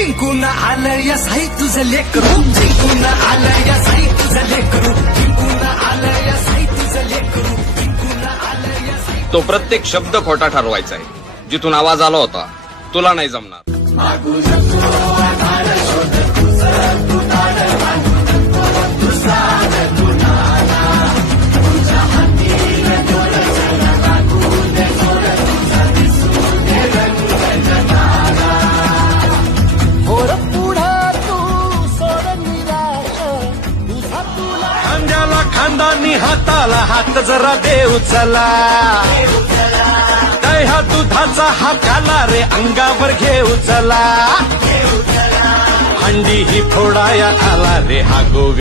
जिंकून आलं या साई तुझं लेकरू, जिंकून आलं या साई तुझं लेकरू, जिंकून आलं या साई तुझं लेकरू, जिंकून आलं या साई। तो प्रत्येक शब्द खोटा ठरवायचा आहे. जिथून आवाज आला होता तुला नाही जमणार. खांद्याला खांदानी हाताला हात जरा देऊ चला, दह्या दुधाचा हा काला रे अंगावर घेऊ चला, हंडी ही फोडाया आला रे हा गोविंद.